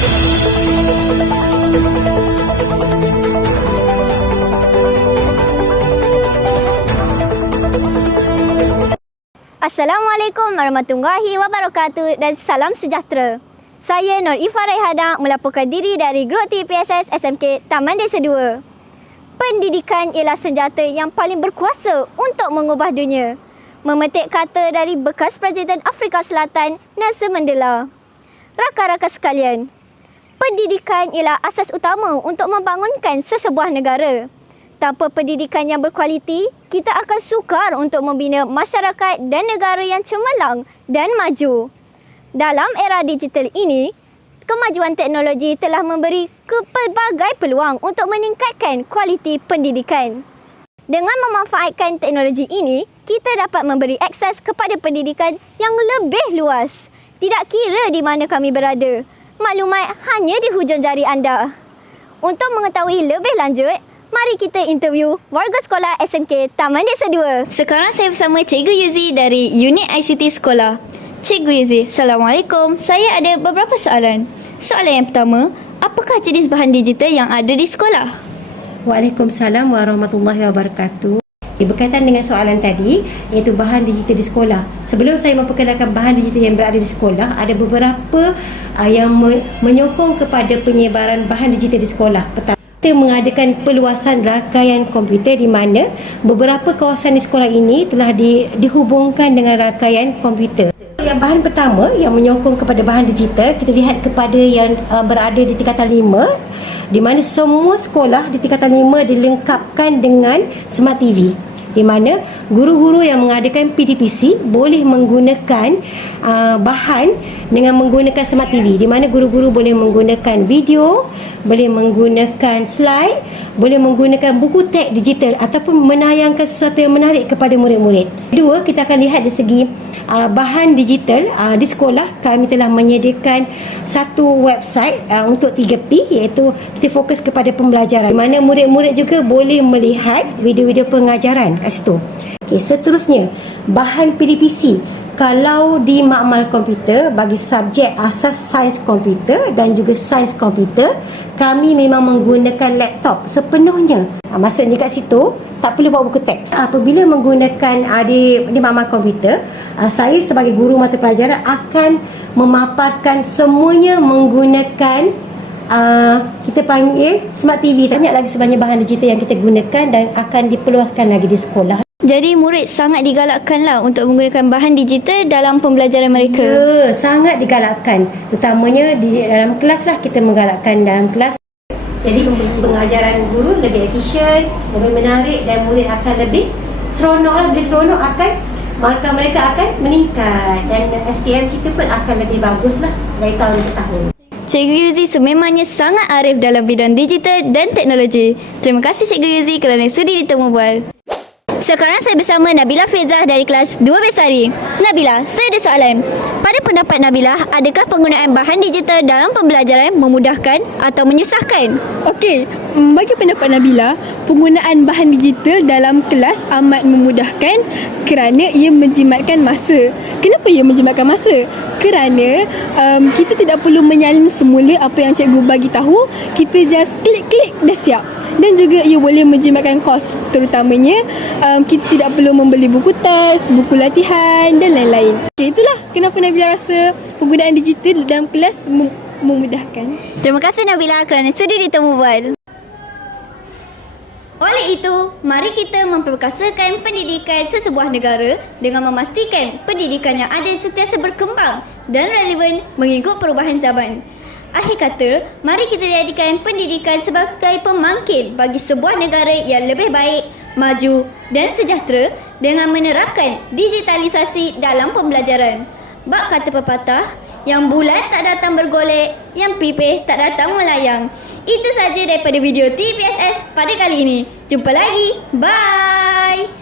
Assalamualaikum warahmatullahi wabarakatuh dan salam sejahtera. Saya Nur Ifa Raihana melaporkan diri dari Grup TPSS SMK Taman Desa 2. Pendidikan ialah senjata yang paling berkuasa untuk mengubah dunia. Memetik kata dari bekas Presiden Afrika Selatan Nelson Mandela. Rakan-rakan sekalian, pendidikan ialah asas utama untuk membangunkan sesebuah negara. Tanpa pendidikan yang berkualiti, kita akan sukar untuk membina masyarakat dan negara yang cemerlang dan maju. Dalam era digital ini, kemajuan teknologi telah memberi pelbagai peluang untuk meningkatkan kualiti pendidikan. Dengan memanfaatkan teknologi ini, kita dapat memberi akses kepada pendidikan yang lebih luas. Tidak kira di mana kami berada, maklumat hanya di hujung jari anda. Untuk mengetahui lebih lanjut, mari kita interview warga sekolah SMK Taman Desa 2. Sekarang saya bersama Cikgu Yuzi dari Unit ICT Sekolah. Cikgu Yuzi, Assalamualaikum. Saya ada beberapa soalan. Soalan yang pertama, apakah jenis bahan digital yang ada di sekolah? Waalaikumsalam warahmatullahi wabarakatuh. Okay, berkaitan dengan soalan tadi iaitu bahan digital di sekolah. Sebelum saya memperkenalkan bahan digital yang berada di sekolah, ada beberapa uh, yang me- menyokong kepada penyebaran bahan digital di sekolah. Pertama, kita mengadakan peluasan rangkaian komputer di mana beberapa kawasan di sekolah ini telah di, dihubungkan dengan rangkaian komputer. Yang bahan pertama yang menyokong kepada bahan digital, kita lihat kepada yang uh, berada di tingkatan 5 di mana semua sekolah di tingkatan 5 dilengkapkan dengan smart TV di mana guru-guru yang mengadakan PDPC boleh menggunakan uh, bahan dengan menggunakan smart TV di mana guru-guru boleh menggunakan video, boleh menggunakan slide, boleh menggunakan buku teks digital ataupun menayangkan sesuatu yang menarik kepada murid-murid. Kedua, kita akan lihat dari segi uh, bahan digital uh, di sekolah kami telah menyediakan satu website uh, untuk 3P iaitu kita fokus kepada pembelajaran di mana murid-murid juga boleh melihat video-video pengajaran kat situ. Okey, seterusnya. Bahan PDPC kalau di makmal komputer bagi subjek asas sains komputer dan juga sains komputer kami memang menggunakan laptop sepenuhnya. Ha, maksudnya kat situ tak perlu bawa buku teks. Apabila menggunakan uh, di, di makmal komputer uh, saya sebagai guru mata pelajaran akan memaparkan semuanya menggunakan uh, kita panggil smart TV banyak lagi sebanyak bahan digital yang kita gunakan dan akan diperluaskan lagi di sekolah Jadi murid sangat digalakkanlah untuk menggunakan bahan digital dalam pembelajaran mereka. Ya, sangat digalakkan. Terutamanya di dalam kelas lah kita menggalakkan dalam kelas. Jadi pengajaran guru lebih efisien, lebih menarik dan murid akan lebih seronok lah. Lebih seronok akan markah mereka akan meningkat dan SPM kita pun akan lebih bagus lah dari tahun ke tahun. Cikgu Yuzi sememangnya sangat arif dalam bidang digital dan teknologi. Terima kasih Cikgu Yuzi kerana sudi ditemu bual. Sekarang saya bersama Nabila Fizah dari kelas 2 Besari. Nabila, saya ada soalan. Pada pendapat Nabila, adakah penggunaan bahan digital dalam pembelajaran memudahkan atau menyusahkan? Okey, bagi pendapat Nabila, penggunaan bahan digital dalam kelas amat memudahkan kerana ia menjimatkan masa. Kenapa ia menjimatkan masa? Kerana um, kita tidak perlu menyalin semula apa yang cikgu bagi tahu, kita just klik-klik dah siap. Dan juga ia boleh menjimatkan kos terutamanya um, kita tidak perlu membeli buku teks, buku latihan dan lain-lain. Okay, itulah kenapa Nabila rasa penggunaan digital dalam kelas mem- memudahkan. Terima kasih Nabila kerana sudi ditemu bual. Mari kita memperkasakan pendidikan sesebuah negara dengan memastikan pendidikan yang ada sentiasa berkembang dan relevan mengikut perubahan zaman. Akhir kata, mari kita jadikan pendidikan sebagai pemangkit bagi sebuah negara yang lebih baik, maju dan sejahtera dengan menerapkan digitalisasi dalam pembelajaran. Bak kata pepatah, yang bulat tak datang bergolek, yang pipih tak datang melayang. Itu saja daripada video TPSS pada kali ini. Jumpa lagi. Bye.